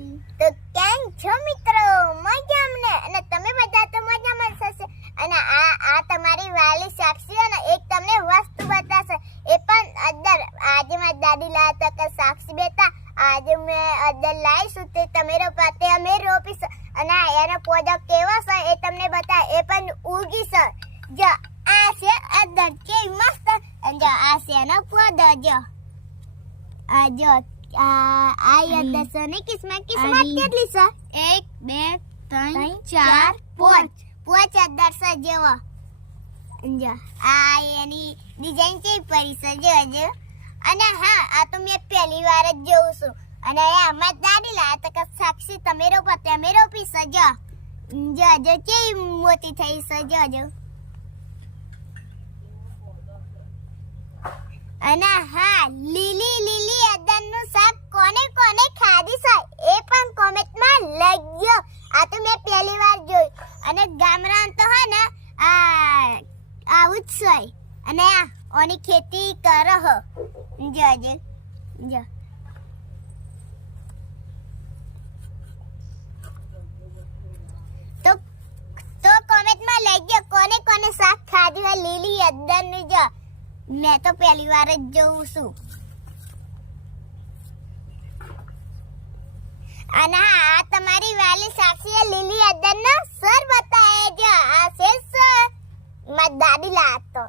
સાક્ષી. તો કેમ છો મિત્રો? મજામાં અને તમે બધા તો મજામાં જ હશે. અને આ તમારી વાલી સાક્ષી અને એક તમને વસ્તુ બતાશે એ પણ અદર આજે મારી દાદી લાયા હતા કે સાક્ષી બેટા આજે મેં અદર લાવીશું તે તમે રોપાતે અમે રોપીશું અને એનો પોદો કેવો છે એ તમને બતાવે એ પણ ઉગી છે. જો આ છે અદર કેવી મસ્ત અને જો આ છે એનો પોદો જો આ જો આ અદર છે ને કિસ્મત કેટલી છે? 1 2 3 4 4 પોચ અદર છે જેવો જો આ એની ડિઝાઇન કેવી પડી છે જોજો. અને હા આ તો મેં પહેલી વાર જ જોઉં છું અને આમાં દાદી લાયા તો કે સાક્ષી તમે રોપો તમે રોપી છે જો જો કેવી મોટી થઈ છે જોજો. અને હા લીલી અદરનું શાક કોને કોને ખાધી છે એ પણ કોમેન્ટમાં લખજો. આ તો મેં પહેલી વાર જોયું અને ગામડામાં તો હે ને આવું જ છે અને ઓની ખેતી કરો હો જોજો જો. તો કોમેન્ટમાં લખજો કોને કોને શાક ખાધું હોય લીલી અદરનું જો. મેં તો પહેલી વાર જ જોઉં છું. અને આ તમારી વાલી સાક્ષીએ લીલી અદરનો સર બતાવે જો આ છે સર મારી દાદી લાતો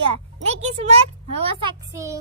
જો ને કિસ્મત હવે સાક્ષી.